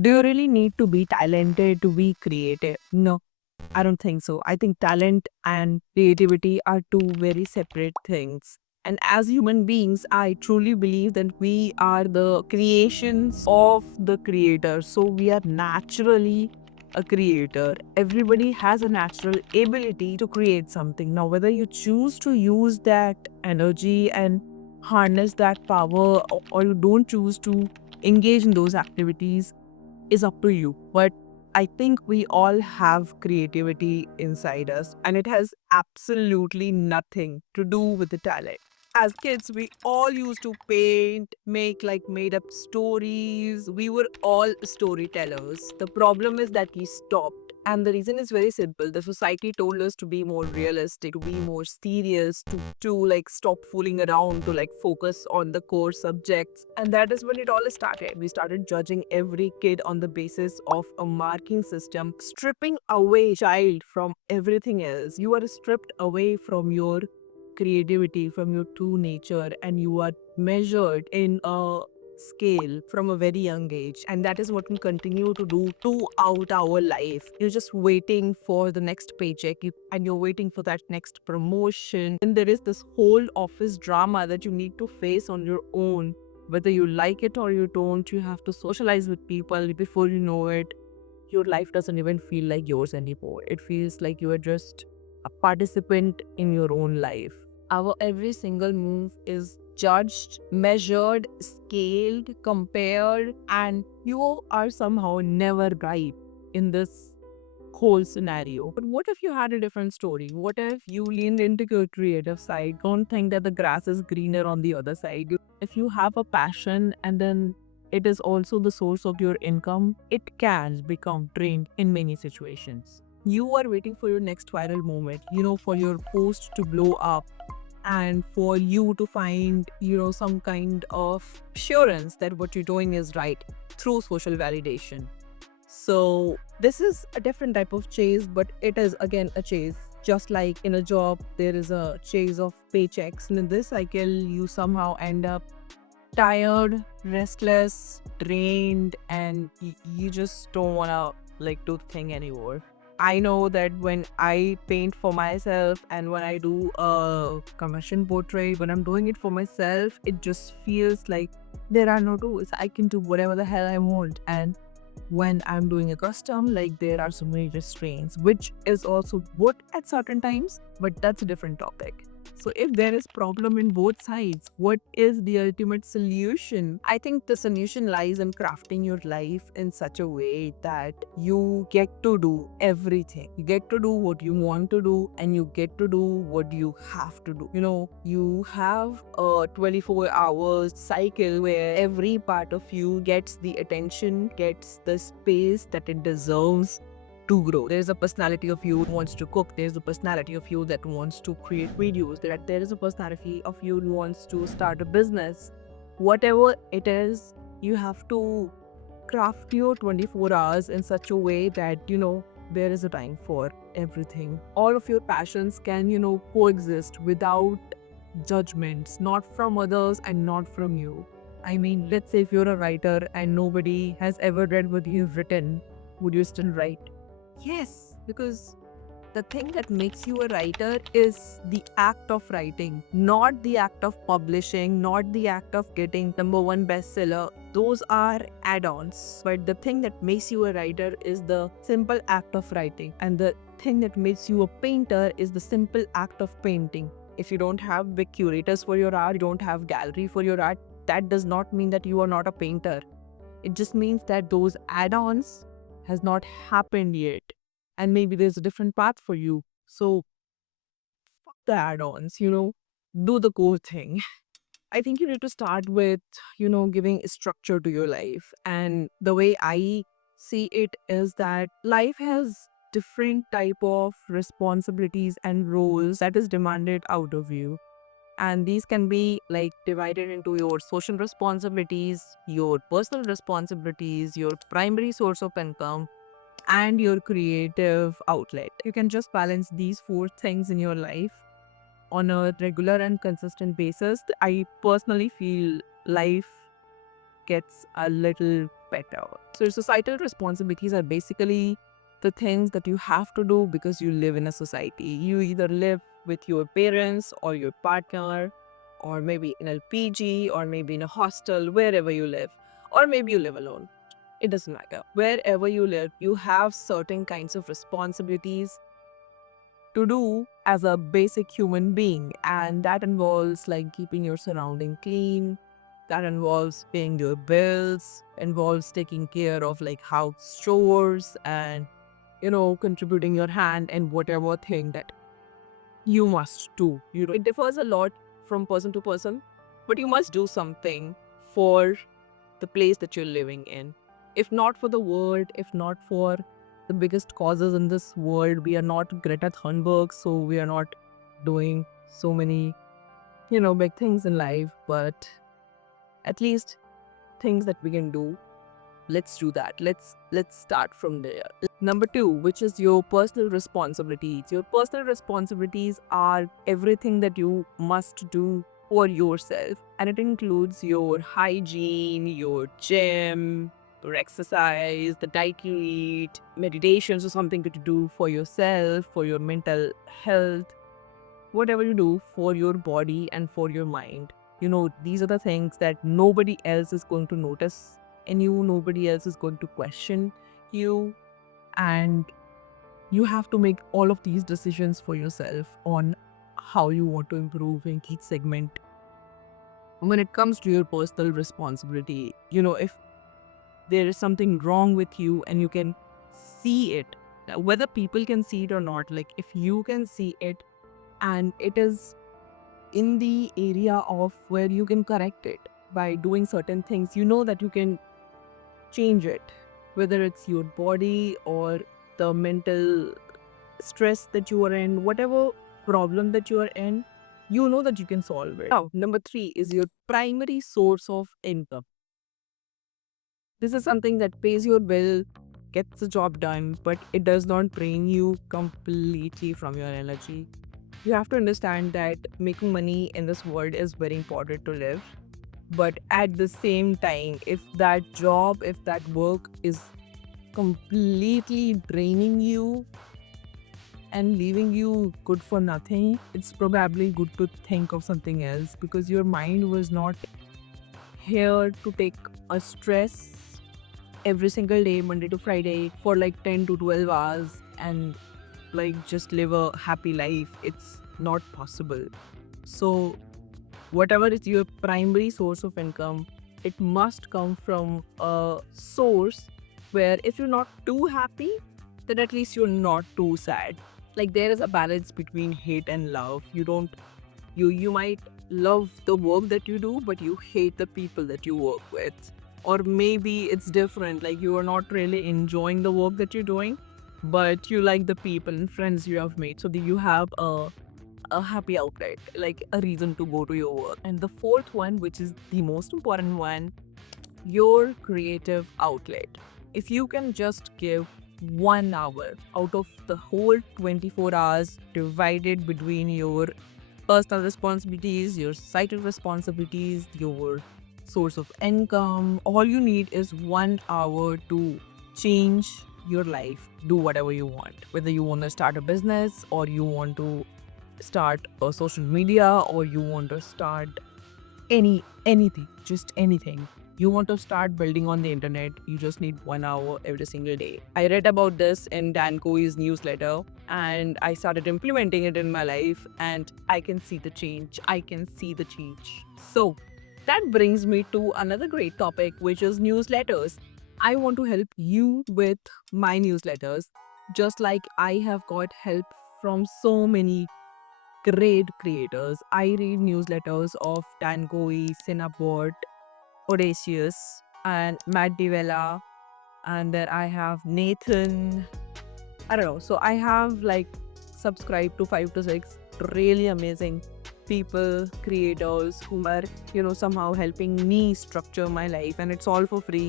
Do you really need to be talented to be creative? No, I don't think so. I think talent and creativity are two very separate things. And as human beings, I truly believe that we are the creations of the creator. So we are naturally a creator. Everybody has a natural ability to create something. Now, whether you choose to use that energy and harness that power, or you don't choose to engage in those activities, is up to you. But I think we all have creativity inside us, and it has absolutely nothing to do with the talent. As kids, we all used to paint, make like made up stories. We were all storytellers. The problem is that we stopped. And the reason is very simple. The society told us to be more realistic, to be more serious, to like stop fooling around, to like focus on the core subjects. And that is when it all started. We started judging every kid on the basis of a marking system, stripping away child from everything else. You are stripped away from your creativity, from your true nature, and you are measured in a scale from a very young age. And that is what we continue to do throughout our life. You're just waiting for the next paycheck, and you're waiting for that next promotion. And there is this whole office drama that you need to face on your own. Whether you like it or you don't, you have to socialize with people. Before you know it, your life doesn't even feel like yours anymore. It feels like you are just a participant in your own life. Our every single move is judged, measured, scaled, compared, and you are somehow never right in this whole scenario. But what if you had a different story? What if you leaned into your creative side? Don't think that the grass is greener on the other side. If you have a passion and then it is also the source of your income, it can become drained in many situations. You are waiting for your next viral moment, for your post to blow up and for you to find, some kind of assurance that what you're doing is right through social validation. So, this is a different type of chase, but it is again a chase. Just like in a job, there is a chase of paychecks. And in this cycle, you somehow end up tired, restless, drained, and you just don't want to like do the thing anymore. I know that when I paint for myself and when I do a commission portrait, when I'm doing it for myself, it just feels like there are no rules. I can do whatever the hell I want. And when I'm doing a custom, like there are so many restraints, which is also good at certain times, but that's a different topic. So if there is problem in both sides, what is the ultimate solution? I think the solution lies in crafting your life in such a way that you get to do everything. You get to do what you want to do and you get to do what you have to do. You have a 24 hours cycle where every part of you gets the attention, gets the space that it deserves to grow. There's a personality of you who wants to cook. There's a personality of you that wants to create videos. There is a personality of you who wants to start a business. Whatever it is, you have to craft your 24 hours in such a way that, there is a time for everything. All of your passions can, coexist without judgments, not from others and not from you. I mean, let's say if you're a writer and nobody has ever read what you've written, would you still write? Yes, because the thing that makes you a writer is the act of writing, not the act of publishing, not the act of getting number one bestseller. Those are add ons. But the thing that makes you a writer is the simple act of writing. And the thing that makes you a painter is the simple act of painting. If you don't have big curators for your art, you don't have gallery for your art, that does not mean that you are not a painter. It just means that those add ons has not happened yet. And maybe there's a different path for you. So, fuck the add ons, do the core thing. I think you need to start with, giving structure to your life. And the way I see it is that life has different type of responsibilities and roles that is demanded out of you, and these can be like divided into your social responsibilities, your personal responsibilities, your primary source of income, and your creative outlet. You can just balance these four things in your life on a regular and consistent basis. I personally feel life gets a little better. So societal responsibilities are basically the things that you have to do because you live in a society. You either live with your parents or your partner, or maybe in a PG, or maybe in a hostel, wherever you live, or maybe you live alone. It doesn't matter. Wherever you live, you have certain kinds of responsibilities to do as a basic human being, and that involves like keeping your surrounding clean, that involves paying your bills, involves taking care of like house chores, and contributing your hand and whatever thing that you must do. It differs a lot from person to person, but you must do something for the place that you're living in. If not for the world, if not for the biggest causes in this world, we are not Greta Thunberg, so we are not doing so many, big things in life, but at least things that we can do, let's do that. Let's start from there. Number 2, which is your personal responsibilities. Your personal responsibilities are everything that you must do for yourself, and it includes your hygiene, your gym, your exercise, the diet you eat, meditations, or something to do for yourself, for your mental health, whatever you do for your body and for your mind. These are the things that nobody else is going to notice in you, nobody else is going to question you, and you have to make all of these decisions for yourself on how you want to improve in each segment. When it comes to your personal responsibility, if there is something wrong with you and you can see it, whether people can see it or not, like if you can see it and it is in the area of where you can correct it by doing certain things, that you can change it, whether it's your body or the mental stress that you are in, whatever problem that you are in, that you can solve it. Now, number 3 is your primary source of income. This is something that pays your bill, gets the job done, but it does not drain you completely from your energy. You have to understand that making money in this world is very important to live. But at the same time, if that job, if that work is completely draining you and leaving you good for nothing, it's probably good to think of something else, because your mind was not here to take a stress every single day, Monday to Friday, for like 10 to 12 hours and like just live a happy life. It's not possible. So whatever is your primary source of income, it must come from a source where if you're not too happy, then at least you're not too sad. Like there is a balance between hate and love. You might love the work that you do, but you hate the people that you work with. Or maybe it's different, like you are not really enjoying the work that you're doing, but you like the people and friends you have made, so that you have a happy outlet, like a reason to go to your work. And the fourth one, which is the most important one, your creative outlet. If you can just give 1 hour out of the whole 24 hours divided between your personal responsibilities, your societal responsibilities, your source of income, all you need is 1 hour to change your life. Do whatever you want, whether you want to start a business, or you want to start a social media, or you want to start anything, just anything. You want to start building on the internet, you just need 1 hour every single day. I read about this in Dan Coe's newsletter and I started implementing it in my life, and I can see the change. So that brings me to another great topic, which is newsletters. I want to help you with my newsletters, just like I have got help from so many great creators. I read newsletters of Dan Goey, Cinnabot, Audacious, and Matt Divella, and then I have Nathan. I don't know. So I have like subscribed to 5 to 6 really amazing people, creators who are, somehow helping me structure my life, and it's all for free.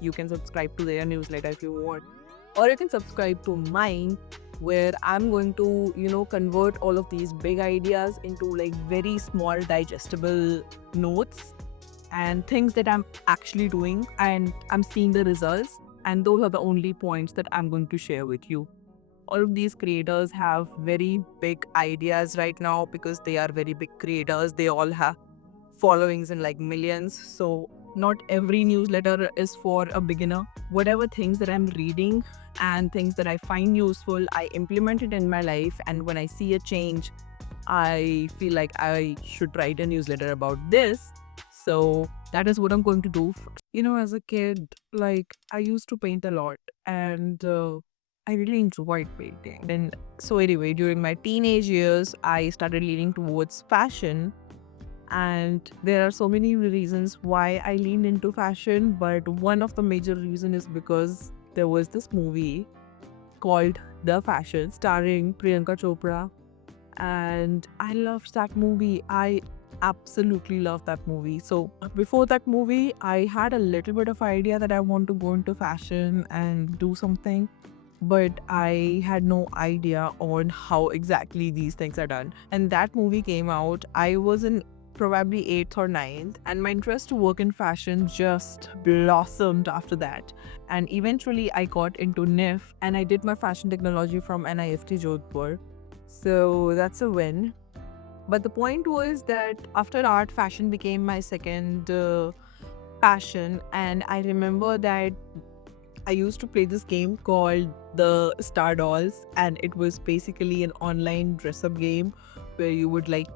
You can subscribe to their newsletter if you want, or you can subscribe to mine, where I'm going to, convert all of these big ideas into like very small digestible notes, and things that I'm actually doing and I'm seeing the results. And those are the only points that I'm going to share with you. All of these creators have very big ideas right now because they are very big creators. They all have followings in like millions. So not every newsletter is for a beginner. Whatever things that I'm reading and things that I find useful, I implement it in my life. And when I see a change, I feel like I should write a newsletter about this. So that is what I'm going to do. As a kid, like I used to paint a lot and I really enjoyed painting. And so, anyway, during my teenage years, I started leaning towards fashion. And there are so many reasons why I leaned into fashion, but one of the major reasons is because there was this movie called The Fashion starring Priyanka Chopra, and I loved that movie. I absolutely loved that movie. So before that movie, I had a little bit of idea that I want to go into fashion and do something, but I had no idea on how exactly these things are done. And that movie came out, I was in probably 8th or 9th, and my interest to work in fashion just blossomed after that. And eventually I got into NIF and I did my fashion technology from NIFT Jodhpur. So that's a win. But the point was that after art, fashion became my second passion. And I remember that I used to play this game called the Star Dolls, and it was basically an online dress up game where you would like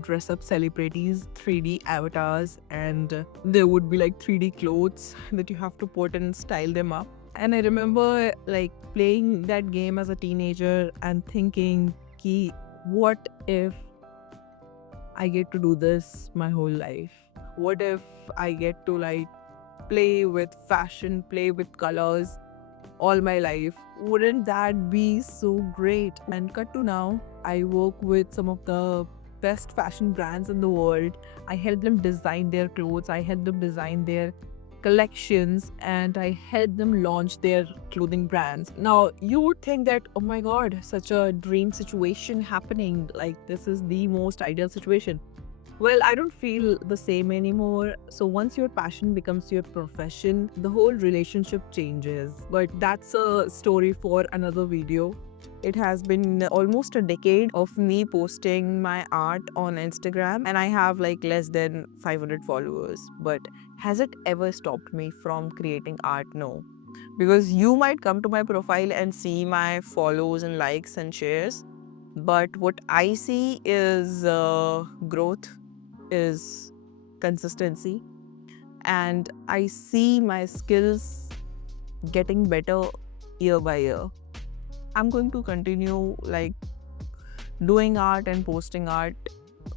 dress up celebrities, 3D avatars, and there would be like 3D clothes that you have to put and style them up. And I remember like playing that game as a teenager and thinking, ki, what if I get to do this my whole life? What if I get to like play with fashion, play with colors all my life? Wouldn't that be so great? And cut to now, I work with some of the best fashion brands in the world. I help them design their clothes, I help them design their collections, and I help them launch their clothing brands. Now, you would think that, oh my god, such a dream situation happening, like this is the most ideal situation. Well, I don't feel the same anymore. So once your passion becomes your profession, the whole relationship changes. But that's a story for another video. It has been almost a decade of me posting my art on Instagram, and I have like less than 500 followers. But has it ever stopped me from creating art? No. Because you might come to my profile and see my follows and likes and shares, but what I see is growth, is consistency, and I see my skills getting better year by year. I'm going to continue like doing art and posting art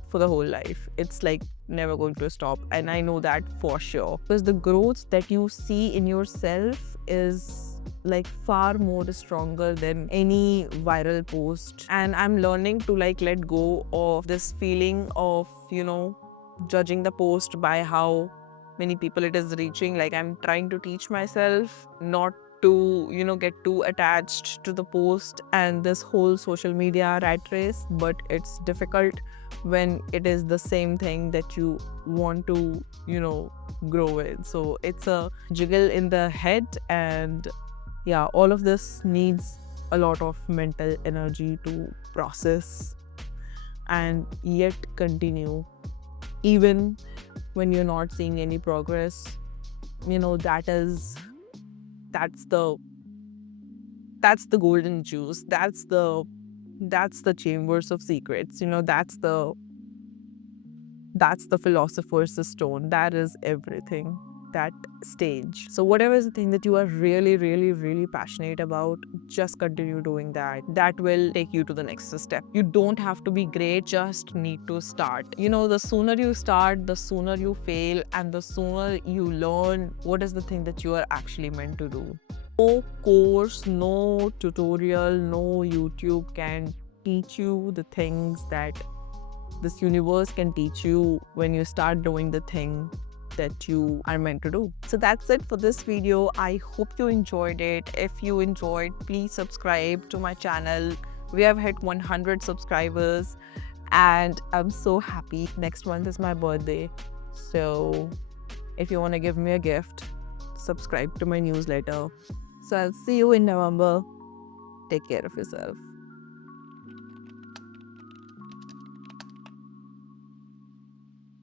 for the whole life. It's like never going to stop, and I know that for sure, because the growth that you see in yourself is like far more stronger than any viral post. And I'm learning to like let go of this feeling of judging the post by how many people it is reaching. Like I'm trying to teach myself not to get too attached to the post and this whole social media rat race, but it's difficult when it is the same thing that you want to grow with. So it's a jiggle in the head, and yeah, all of this needs a lot of mental energy to process and yet continue even when you're not seeing any progress. That's the golden juice. That's the chambers of secrets. That's the philosopher's stone. That is everything. That stage. So whatever is the thing that you are really, really, really passionate about, just continue doing that. That will take you to the next step. You don't have to be great, just need to start. The sooner you start, the sooner you fail, and the sooner you learn what is the thing that you are actually meant to do. No course, no tutorial, no YouTube can teach you the things that this universe can teach you when you start doing the thing that you are meant to do. So that's it for this video. I hope you enjoyed it. If you enjoyed, please subscribe to my channel. We have hit 100 subscribers and I'm so happy. Next month is my birthday. So if you want to give me a gift, subscribe to my newsletter. So I'll see you in November. Take care of yourself.